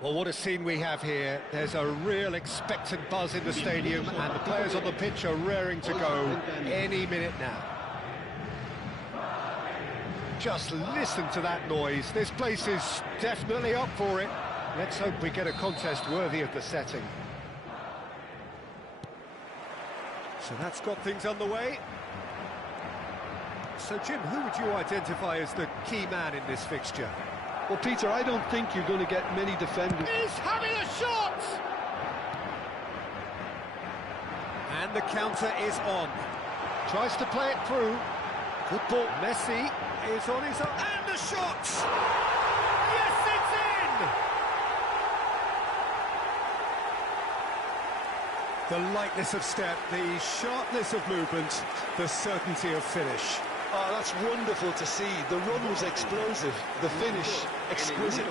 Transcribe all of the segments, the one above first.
Well, what a scene we have here. There's a real expectant buzz in the stadium, and the players on the pitch are raring to go any minute now. Just listen to that noise. This place is definitely up for it. Let's hope we get a contest worthy of the setting. So that's got things underway. So, Jim, who would you identify as the key man in this fixture? Well, Peter, I don't think you're going to get many defenders. He's having a shot! And the counter is on. Tries to play it through. Good ball. Messi is on his own. And the shot! Yes, it's in! The lightness of step, the sharpness of movement, the certainty of finish. Oh, that's wonderful to see. The run was explosive, the finish exquisite.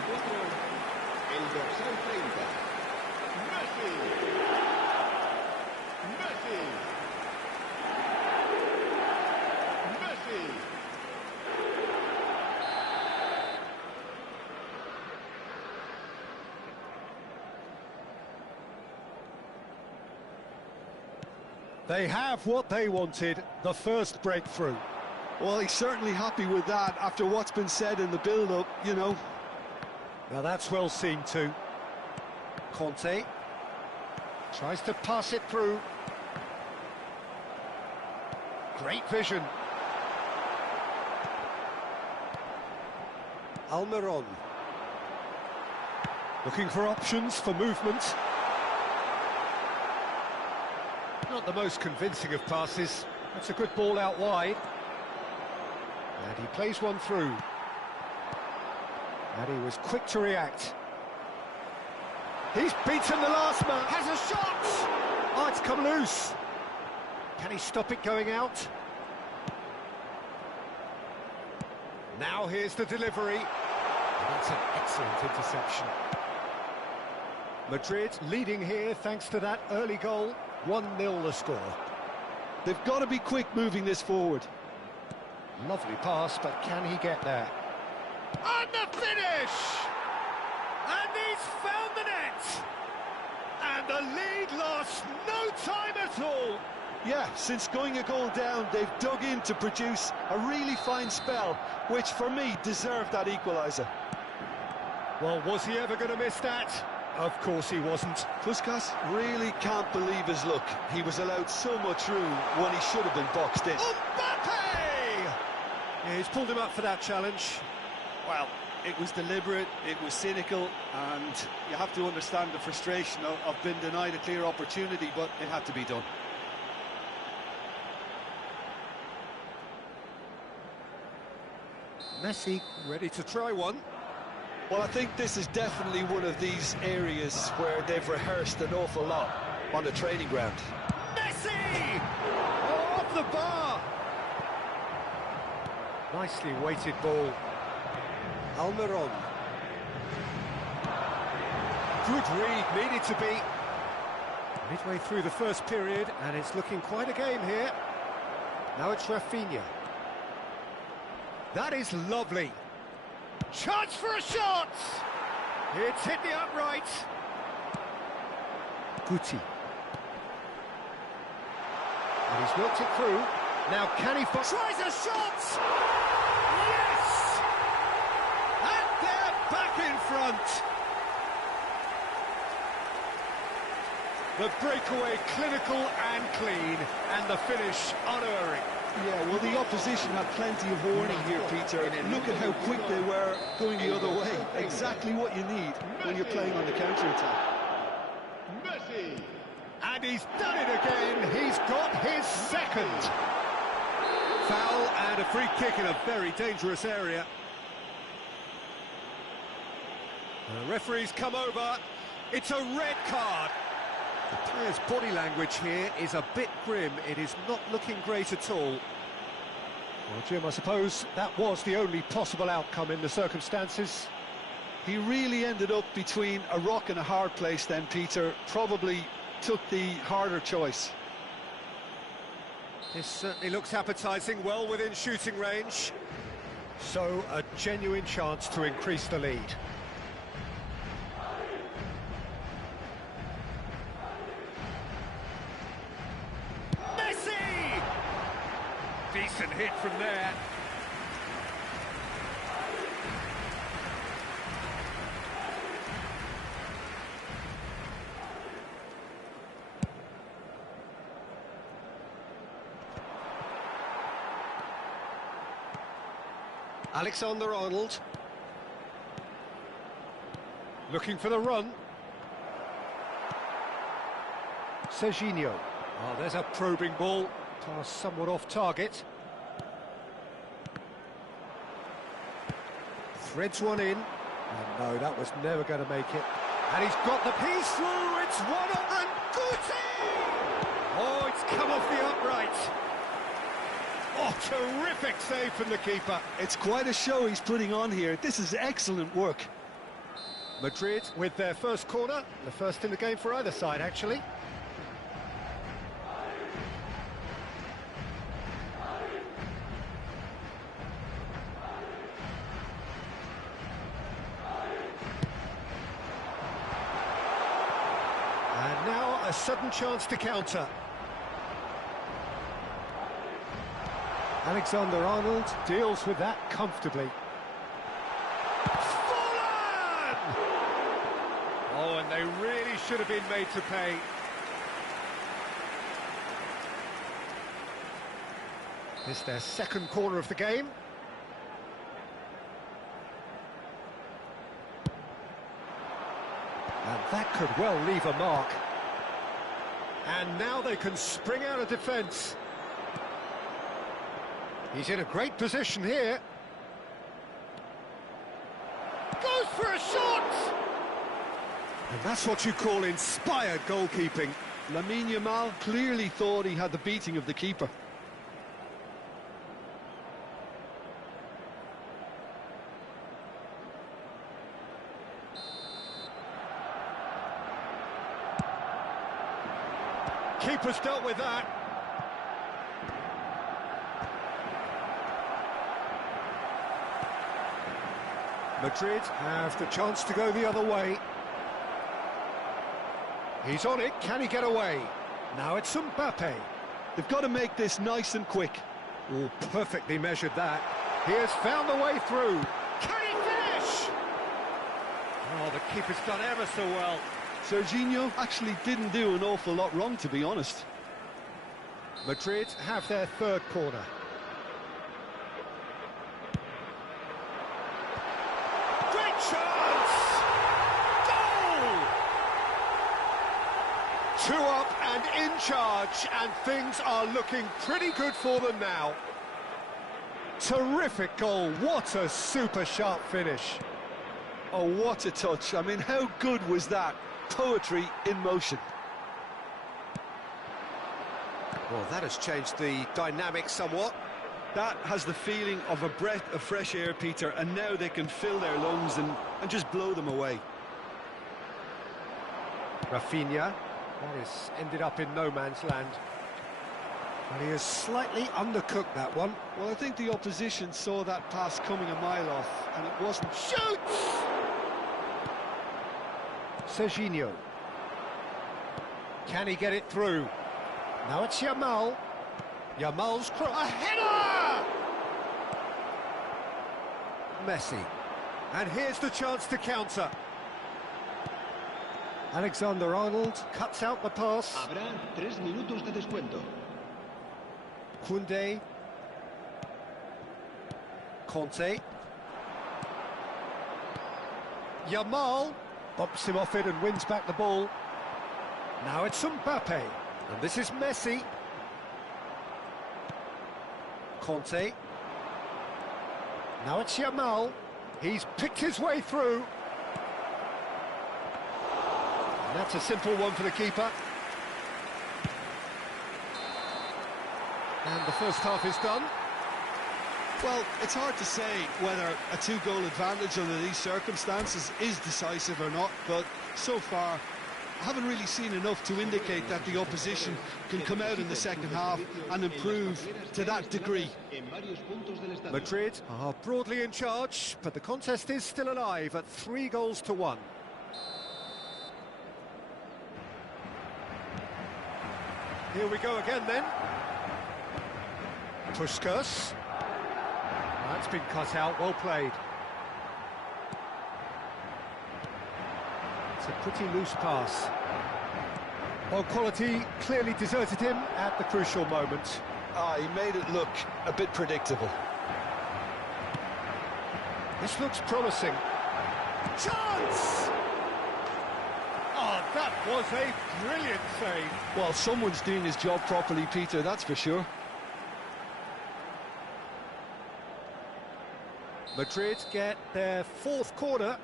They have what they wanted, the first breakthrough. Well, he's certainly happy with that after what's been said in the build-up, you know. Now that's well seen too. Conte tries to pass it through. Great vision. Almiron. Looking for options for movement. Not the most convincing of passes. That's a good ball out wide. And he plays one through. And he was quick to react. He's beaten the last man. Has a shot! Oh, it's come loose. Can he stop it going out? Now here's the delivery. And that's an excellent interception. Madrid leading here thanks to that early goal. 1-0 the score. They've got to be quick moving this forward. Lovely pass, but can he get there? And the finish! And he's found the net! And the lead lost no time at all! Yeah, since going a goal down, they've dug in to produce a really fine spell, which for me deserved that equaliser. Well, was he ever going to miss that? Of course he wasn't. Puskas really can't believe his luck. He was allowed so much room when he should have been boxed in. Mbappe! Yeah, he's pulled him up for that challenge. Well, it was deliberate, it was cynical, and you have to understand the frustration of being denied a clear opportunity, but it had to be done. Messi ready to try one. Well, I think this is definitely one of these areas where they've rehearsed an awful lot on the training ground. Messi! Oh, off the bar! Nicely weighted ball. Almiron. Good read, needed to be. Midway through the first period, and it's looking quite a game here. Now it's Rafinha. That is lovely. Chance for a shot! It's hit the upright. Guti. And he's worked it through. Now can he... Tries a shot! Yes! And they're back in front. The breakaway clinical and clean, and the finish unerring. Yeah, well, the opposition had plenty of warning here, Peter. Look at how quick they were going the other way. Exactly what you need when you're playing on the counter-attack. Messi! And he's done it again. He's got his second. Foul and a free kick in a very dangerous area. The referee's come over. It's a red card. The player's body language here is a bit grim. It is not looking great at all. Well, Jim, I suppose that was the only possible outcome in the circumstances. He really ended up between a rock and a hard place then, Peter. Probably took the harder choice. This certainly looks appetising, well within shooting range. So, a genuine chance to increase the lead. Decent hit from there. Alexander-Arnold. Looking for the run. Serginho. Oh, there's a probing ball. Pass somewhat off target. Threads one in. And no, that was never going to make it. And he's got the piece through. It's 1-0 and Oh, it's come off the upright. Oh, terrific save from the keeper. It's quite a show he's putting on here. This is excellent work. Madrid with their first corner, the first in the game for either side, actually. And now a sudden chance to counter. Alexander-Arnold deals with that comfortably. Oh, and they really should have been made to pay. It's their second corner of the game. And that could well leave a mark. And now they can spring out of defence. He's in a great position here. Goes for a shot! And that's what you call inspired goalkeeping. Lamine Yamal clearly thought he had the beating of the keeper. Keeper's dealt with that. Madrid have the chance to go the other way. He's on it, can he get away? Now it's Mbappe. They've got to make this nice and quick. Oh, perfectly measured that. He has found the way through. Can he finish? Oh, the keeper's done ever so well. Serginho actually didn't do an awful lot wrong, to be honest. Madrid have their third corner. Great chance! Goal! 2 up and in charge, and things are looking pretty good for them now. Terrific goal, what a super sharp finish. Oh, what a touch. I mean, how good was that? Poetry in motion. Well, that has changed the dynamic somewhat. That has the feeling of a breath of fresh air, Peter, and now they can fill their lungs and just blow them away. Rafinha, that has ended up in no man's land. And he has slightly undercooked that one. Well, I think the opposition saw that pass coming a mile off, and it wasn't... Shoots! Serginho. Can he get it through? Now it's Yamal. Yamal's a header! Messi. And here's the chance to counter. Alexander-Arnold cuts out the pass. Habrá 3 minutos de descuento. Koundé. Conte. Yamal bumps him off it and wins back the ball. Now it's Mbappe. And this is Messi. Conte. Now it's Yamal. He's picked his way through. And that's a simple one for the keeper. And the first half is done. Well, it's hard to say whether a 2-goal advantage under these circumstances is decisive or not, but so far I haven't really seen enough to indicate that the opposition can come out in the second half and improve to that degree. Madrid are broadly in charge, but the contest is still alive at 3-1. Here we go again then. Puskas. That's been cut out, well played. It's a pretty loose pass. Well, quality clearly deserted him at the crucial moment. He made it look a bit predictable. This looks promising. Chance! Oh, that was a brilliant save. Well, someone's doing his job properly, Peter, that's for sure. Madrid get their 4th corner.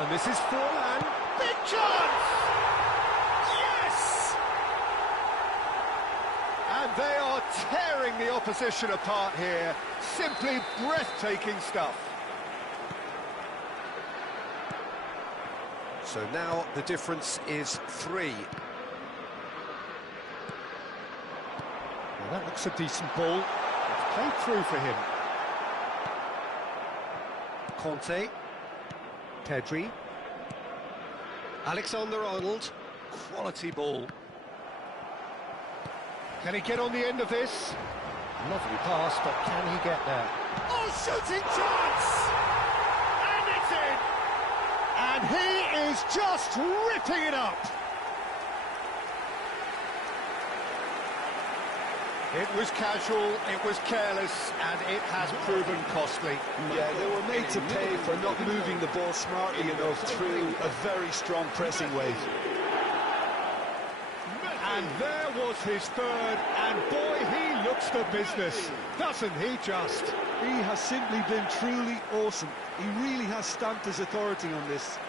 And this is Forlan. Big chance! Yes! And they are tearing the opposition apart here. Simply breathtaking stuff. So now the difference is 3. Well, that looks a decent ball. It's played through for him. Conte. Pedri. Alexander-Arnold. Quality ball. Can he get on the end of this? Lovely pass, but can he get there? Oh, shooting chance! And it's in! And he is just ripping it up! It was casual, it was careless, and it has proven costly. Yeah, they were made to pay for not moving the ball smartly enough through a very strong pressing wave. And there was his third, and boy, he looks the business, doesn't he just? He has simply been truly awesome. He really has stamped his authority on this.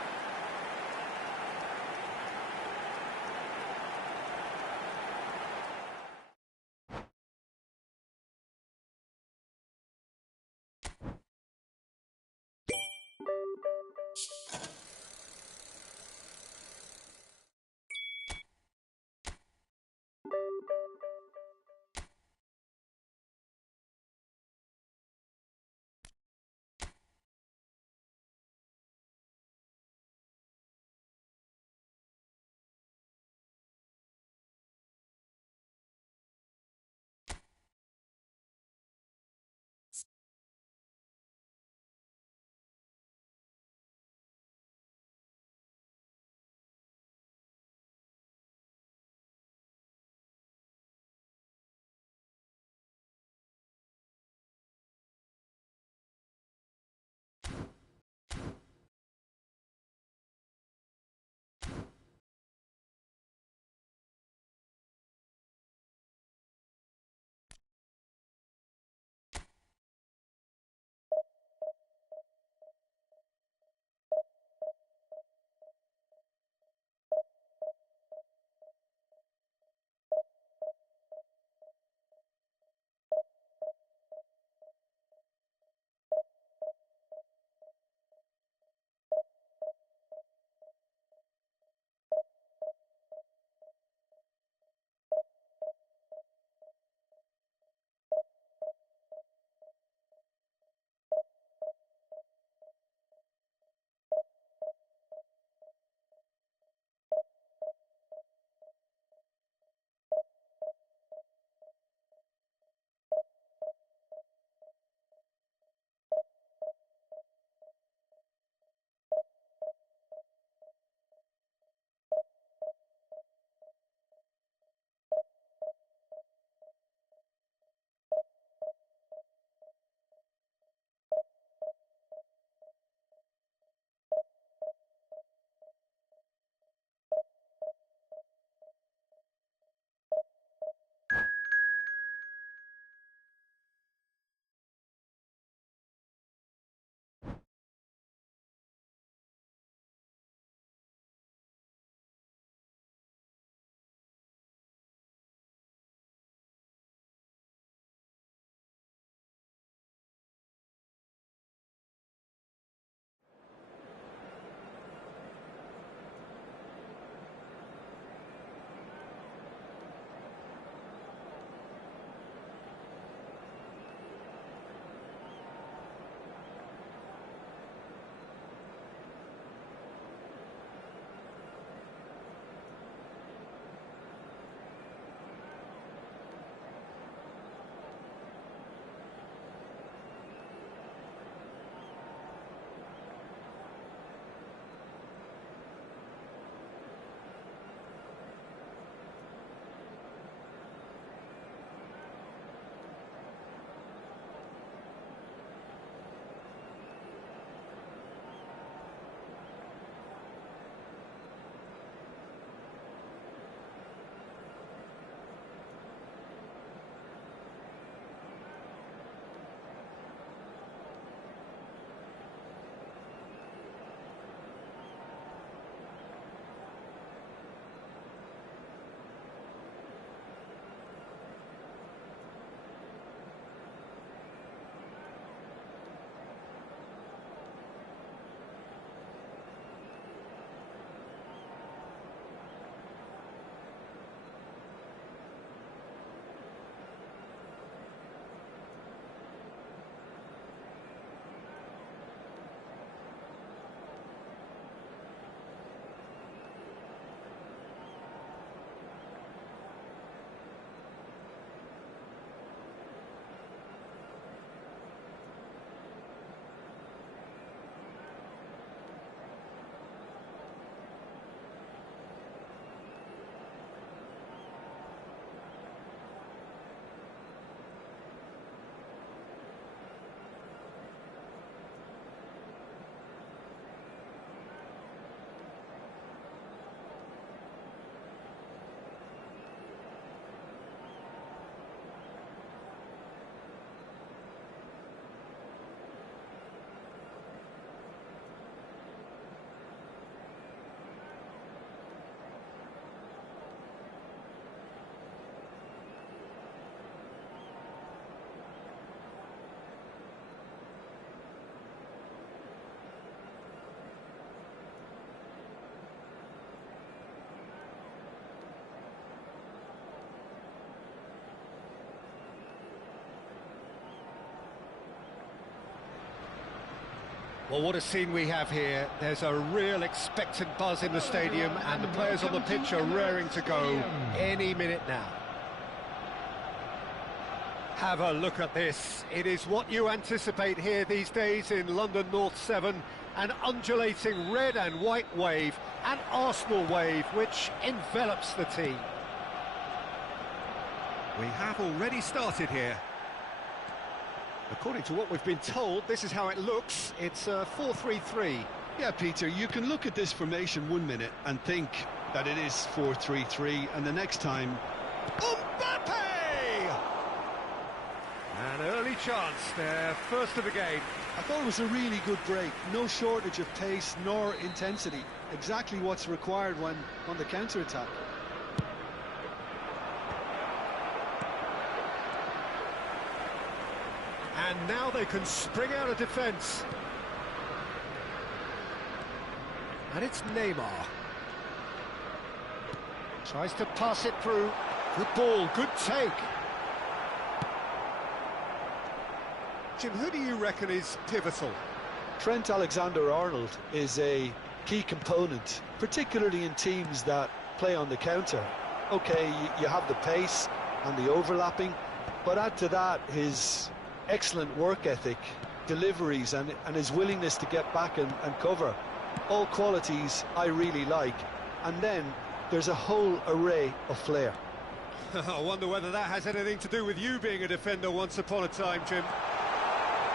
Well, what a scene we have here. There's a real expectant buzz in the stadium, and the players on the pitch are raring to go any minute now. Have a look at this. It is what you anticipate here these days in London North 7. An undulating red and white wave, an Arsenal wave, which envelops the team. We have already started here. According to what we've been told, this is how it looks. It's a 4-3-3. Yeah, Peter, you can look at this formation 1 minute and think that it is 4-3-3, and the next time... Mbappe! An early chance, their first of the game. I thought it was a really good break. No shortage of pace nor intensity. Exactly what's required when on the counter-attack. And now they can spring out of defence. And it's Neymar. Tries to pass it through. Good ball, good take. Jim, who do you reckon is pivotal? Trent Alexander-Arnold is a key component, particularly in teams that play on the counter. Okay, you have the pace and the overlapping, but add to that his excellent work ethic, deliveries and his willingness to get back and cover. All qualities I really like. And then there's a whole array of flair. I wonder whether that has anything to do with you being a defender once upon a time, Jim.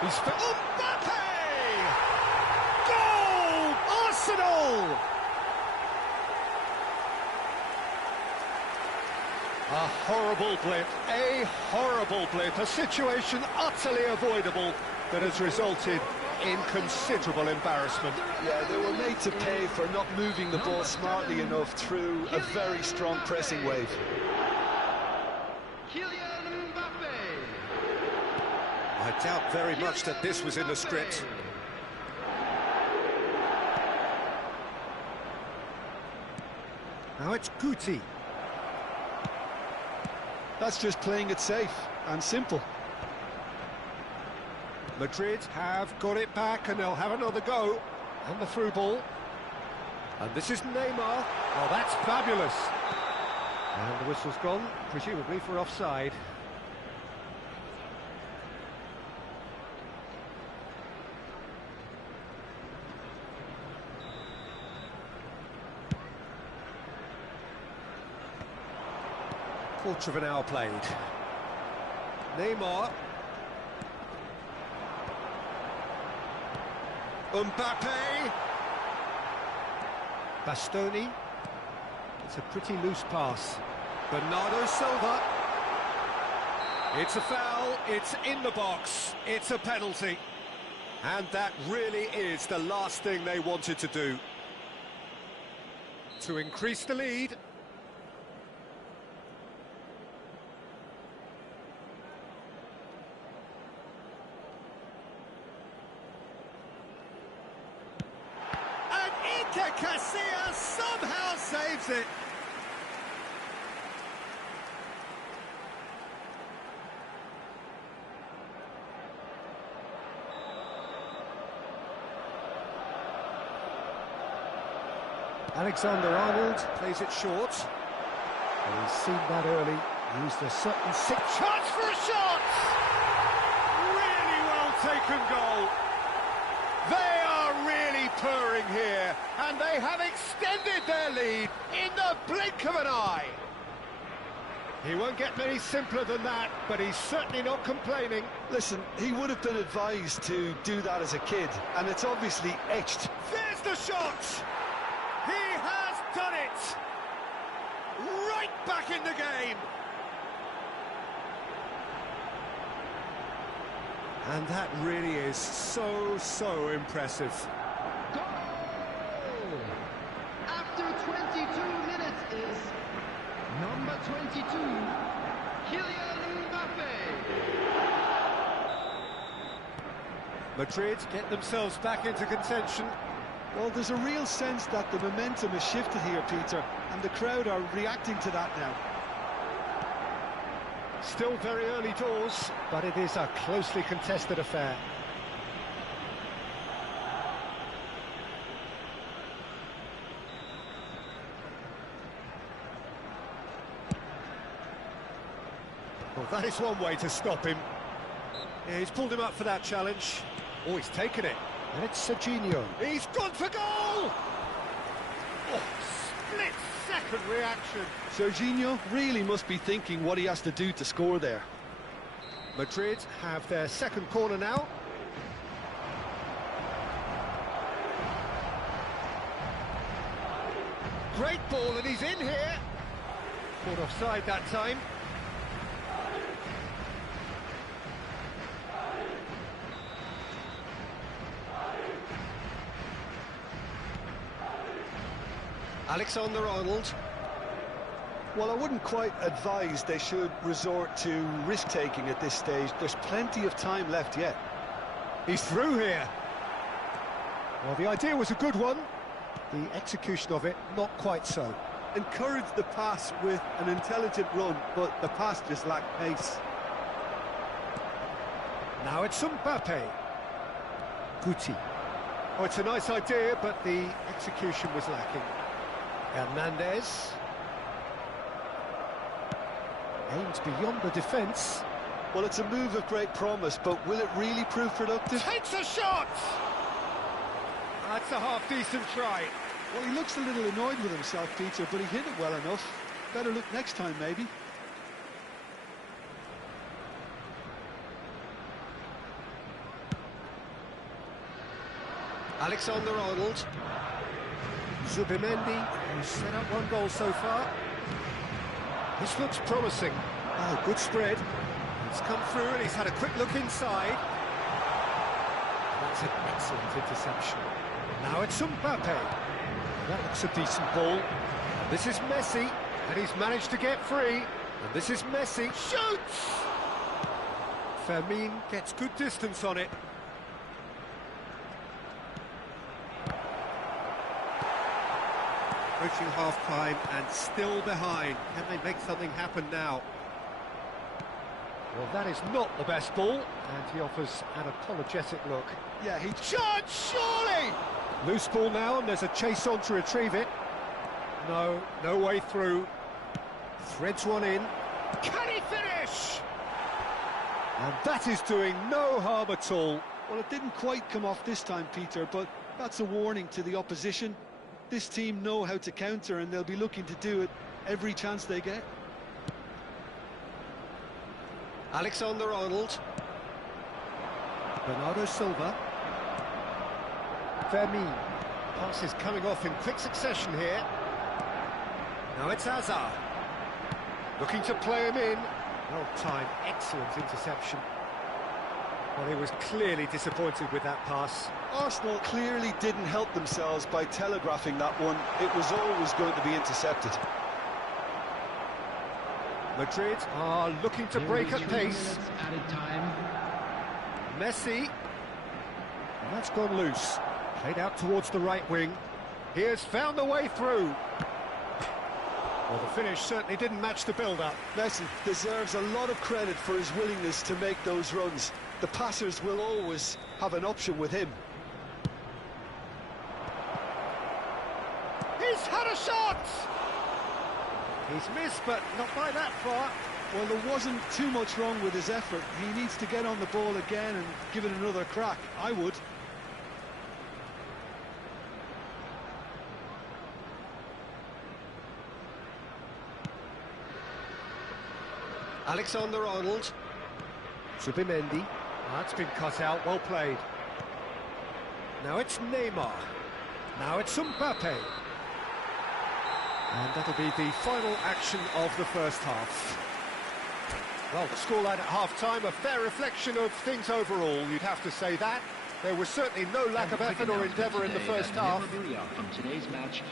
He's... Mbappe! Goal! Arsenal! A horrible blip, a situation utterly avoidable that has resulted in considerable embarrassment. Yeah, they were made to pay for not moving the ball smartly enough through a very strong pressing wave. I doubt very much that this was in the script. Now it's Guti. That's just playing it safe and simple. Madrid have got it back and they'll have another go. And the through ball. And this is Neymar. Oh, that's fabulous. And the whistle's gone, presumably for offside. Quarter of an hour played. Neymar. Mbappe. Bastoni. It's a pretty loose pass. Bernardo Silva. It's a foul. It's in the box. It's a penalty. And that really is the last thing they wanted to do. To increase the lead. Casillas somehow saves it. Alexander-Arnold plays it short. He's seen that early. Used a certain sick chance for a shot. Really well taken goal. They are really purring here, and they have extended their lead in the blink of an eye. He won't get many simpler than that, but he's certainly not complaining. Listen, he would have been advised to do that as a kid, and it's obviously etched. There's the shot! He has done it! Right back in the game! And that really is so impressive. Goal! After 22 minutes is number 22, Kylian Mbappe. Madrid get themselves back into contention. Well, there's a real sense that the momentum has shifted here, Peter, and the crowd are reacting to that now. Still very early doors, but it is a closely contested affair. Well, that is one way to stop him. Yeah, he's pulled him up for that challenge. Oh, he's taken it. And it's Serginho. He's gone for goal! Oh, split-second reaction. Serginho really must be thinking what he has to do to score there. Madrid have their second corner now. Great ball, and he's in here. Caught offside that time. Alexander-Arnold. Well, I wouldn't quite advise they should resort to risk-taking at this stage. There's plenty of time left yet. He's through here. Well, the idea was a good one. The execution of it, not quite so. Encouraged the pass with an intelligent run, but the pass just lacked pace. Now it's Mbappe. Guti. Oh, it's a nice idea, but the execution was lacking. Hernandez. Aims beyond the defence. Well, it's a move of great promise, but will it really prove productive? Takes a shot! That's a half-decent try. Well, he looks a little annoyed with himself, Peter, but he hit it well enough. Better look next time, maybe. Alexander-Arnold. Zubimendi, who's set up one goal so far. This looks promising. Oh, good spread. He's come through and he's had a quick look inside. That's an excellent interception. Now it's Mbappe. That looks a decent ball. This is Messi, and he's managed to get free. And this is Messi. Shoots! Fermin gets good distance on it. Approaching half-time and still behind. Can they make something happen now? Well, that is not the best ball, and he offers an apologetic look. Yeah, he... Shot, surely! Loose ball now, and there's a chase on to retrieve it. No, no way through. Threads one in. Can he finish? And that is doing no harm at all. Well, it didn't quite come off this time, Peter, but that's a warning to the opposition. This team know how to counter, and they'll be looking to do it every chance they get. Alexander-Arnold. Bernardo Silva. Fermin. Passes coming off in quick succession here. Now it's Hazard. Looking to play him in. Well timed, excellent interception. Well, he was clearly disappointed with that pass. Arsenal clearly didn't help themselves by telegraphing that one. It was always going to be intercepted. Madrid are looking to break at pace. Added time. Messi. And that's gone loose. Played out towards the right wing. He has found a way through. Well, the finish certainly didn't match the build-up. Messi deserves a lot of credit for his willingness to make those runs. The passers will always have an option with him. He's had a shot! He's missed, but not by that far. Well, there wasn't too much wrong with his effort. He needs to get on the ball again and give it another crack. I would. Alexander-Arnold. Zubimendi. That's been cut out, well played. Now it's Neymar. Now it's Mbappe. And that'll be the final action of the first half. Well, the scoreline at half-time, a fair reflection of things overall, you'd have to say that. There was certainly no lack of effort or endeavour in the first half.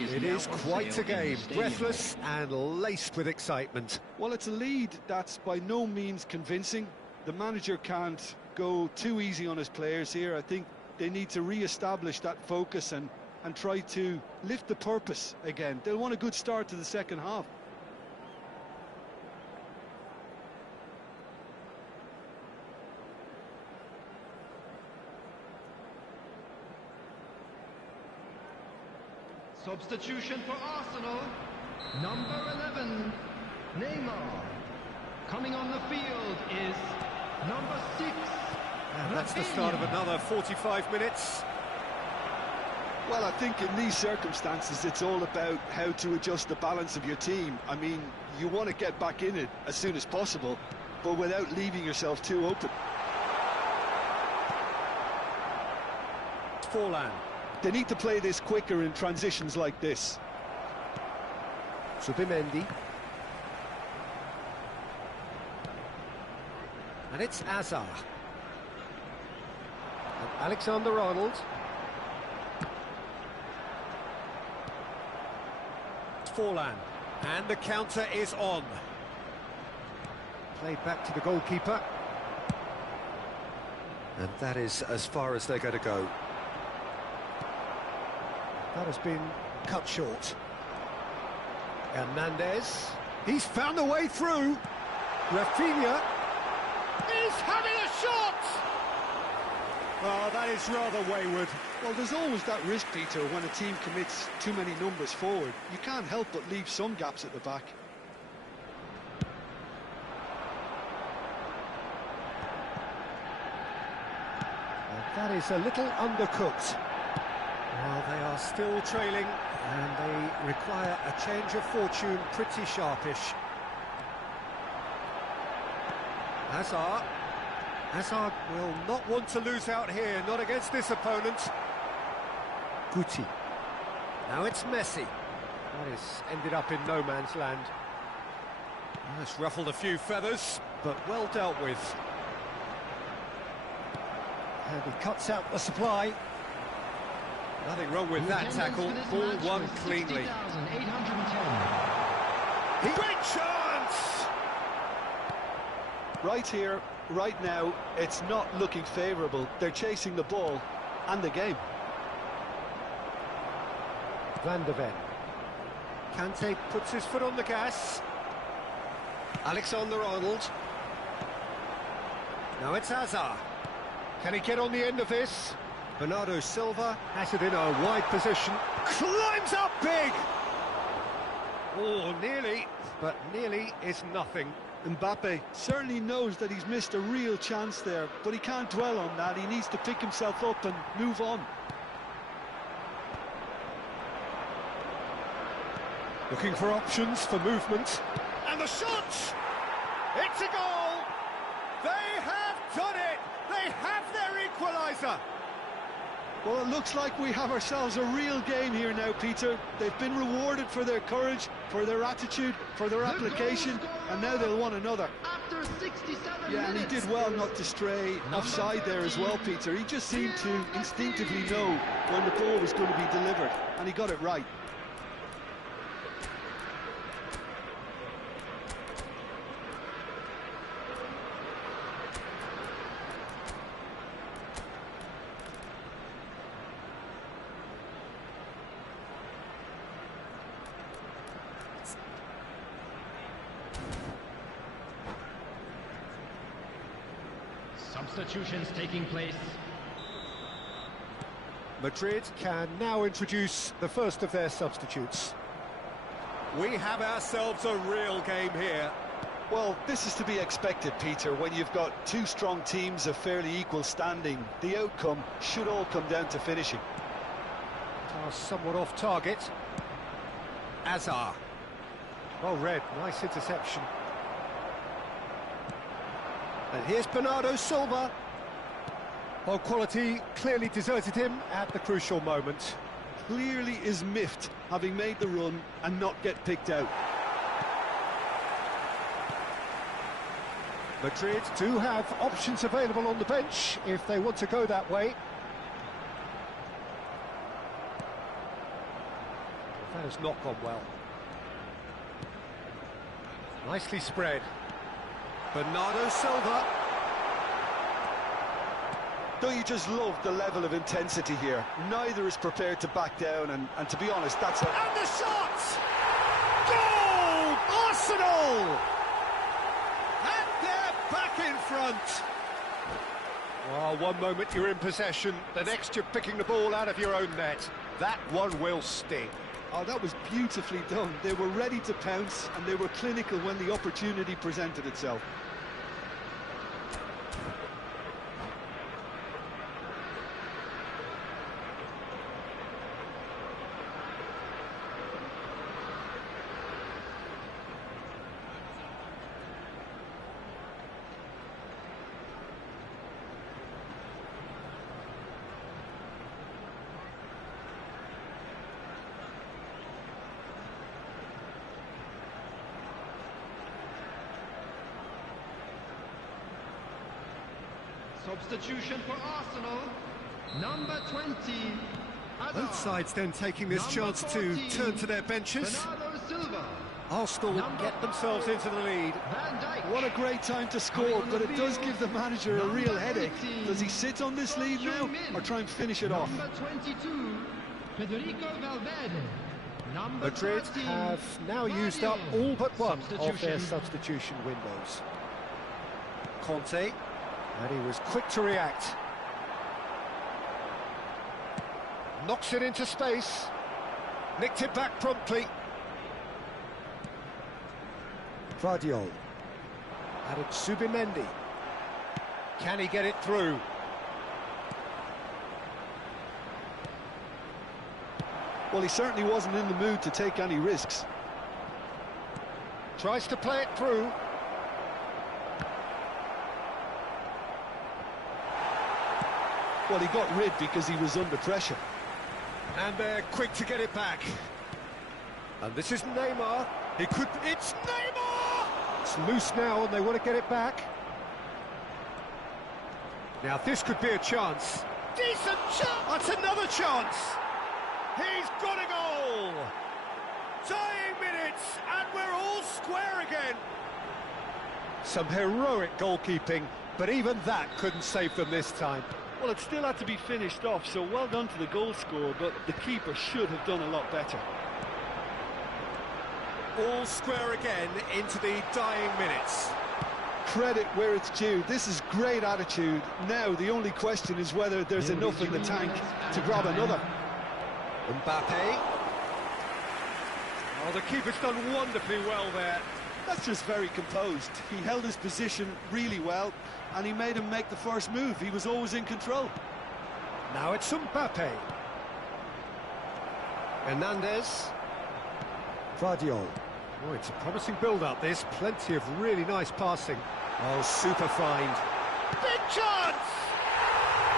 It is quite a game, breathless and laced with excitement. Well, it's a lead that's by no means convincing. The manager can't go too easy on his players here. I think they need to re-establish that focus and try to lift the purpose again. They'll want a good start to the second half. Substitution for Arsenal. Number 11, Neymar. Coming on the field is number 6. And that's the start of another 45 minutes. Well, I think in these circumstances, it's all about how to adjust the balance of your team. I mean, you want to get back in it as soon as possible, but without leaving yourself too open. Forlan. They need to play this quicker in transitions like this. Subimendi. And it's Azar. And Alexander-Arnold. Forlan. And the counter is on. Played back to the goalkeeper. And that is as far as they're going to go. That has been cut short. Hernandez. He's found a way through. Rafinha is having a shot! Oh, that is rather wayward. Well, there's always that risk, Peter, when a team commits too many numbers forward. You can't help but leave some gaps at the back. And that is a little undercooked. Well, they are still trailing, and they require a change of fortune pretty sharpish. Hazard. Hazard will not want to lose out here, not against this opponent. Guti. Now it's Messi. That has ended up in no man's land. That's ruffled a few feathers, but well dealt with. And he cuts out the supply. Nothing wrong with that tackle. Ball won cleanly. Great chance! Right here, right now, it's not looking favourable. They're chasing the ball and the game. Van de Ven. Kante puts his foot on the gas. Alexander-Arnold. Now it's Hazard. Can he get on the end of this? Bernardo Silva has it in a wide position. Climbs up big! Oh, nearly, but nearly is nothing. Mbappe certainly knows that he's missed a real chance there, but he can't dwell on that. He needs to pick himself up and move on. Looking for options for movement. And the shot! It's a goal! They have done it! They have their equaliser! Well, it looks like we have ourselves a real game here now, Peter. They've been rewarded for their courage, for their attitude, for their application, and now they'll want another. After 67 Yeah, and he did well not to stray offside there as well, Peter. He just seemed to instinctively know when the ball was going to be delivered, and he got it right. Substitutions taking place. Madrid can now introduce the first of their substitutes. We have ourselves a real game here. Well, this is to be expected, Peter. When you've got two strong teams of fairly equal standing, the outcome should all come down to finishing. Pass somewhat off target. Azar. Well read, nice interception. And here's Bernardo Silva. Well, quality clearly deserted him at the crucial moment. Clearly is miffed, having made the run and not get picked out. Madrid do have options available on the bench if they want to go that way. That has not gone well. Nicely spread. Bernardo Silva. Don't you just love the level of intensity here? Neither is prepared to back down, and to be honest, that's a... And the shot! Goal! Arsenal! And they're back in front. Oh, one moment you're in possession, the next you're picking the ball out of your own net. That one will sting. Oh, that was beautifully done. They were ready to pounce, and they were clinical when the opportunity presented itself. Substitution for Arsenal, number 20. Both sides then taking this chance to turn to their benches. Bernardo Silva. Arsenal get themselves into the lead. Van Dijk. What a great time to score, but it does give the manager a real headache. Does he sit on this lead now, or try and finish it off? Number 22, Federico Valverde. Number Madrid 13, have now used up all but one of their Substitution. substitution windows. Conte, and he was quick to react. Knocks it into space. Nicked it back promptly. Vardiol. Added Subimendi. Can he get it through? Well, he certainly wasn't in the mood to take any risks. Tries to play it through. Well, he got rid because he was under pressure. And they're quick to get it back. And this is Neymar. He could... It's Neymar! It's loose now and they want to get it back. Now this could be a chance. Decent chance! That's another chance! He's got a goal! Dying minutes and we're all square again. Some heroic goalkeeping, but even that couldn't save them this time. Well, it still had to be finished off, so well done to the goal scorer, but the keeper should have done a lot better. All square again into the dying minutes. Credit where it's due. This is great attitude. Now, the only question is whether there's enough in the tank to grab another. Mbappe. Oh, the keeper's done wonderfully well there. That's just very composed. He held his position really well, and he made him make the first move. He was always in control. Now it's Mbappe. Hernandez. Vardiol. Oh, it's a promising build-up, this. Plenty of really nice passing. Oh, super find. Big chance!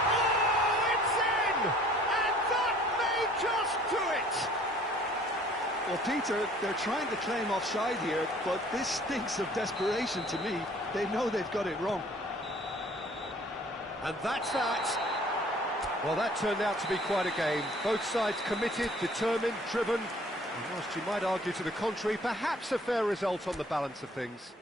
Oh, it's in! And that may just do it! Well, Peter, they're trying to claim offside here, but this stinks of desperation to me. They know they've got it wrong. And that's that. Well, that turned out to be quite a game. Both sides committed, determined, driven. And whilst you might argue to the contrary, perhaps a fair result on the balance of things.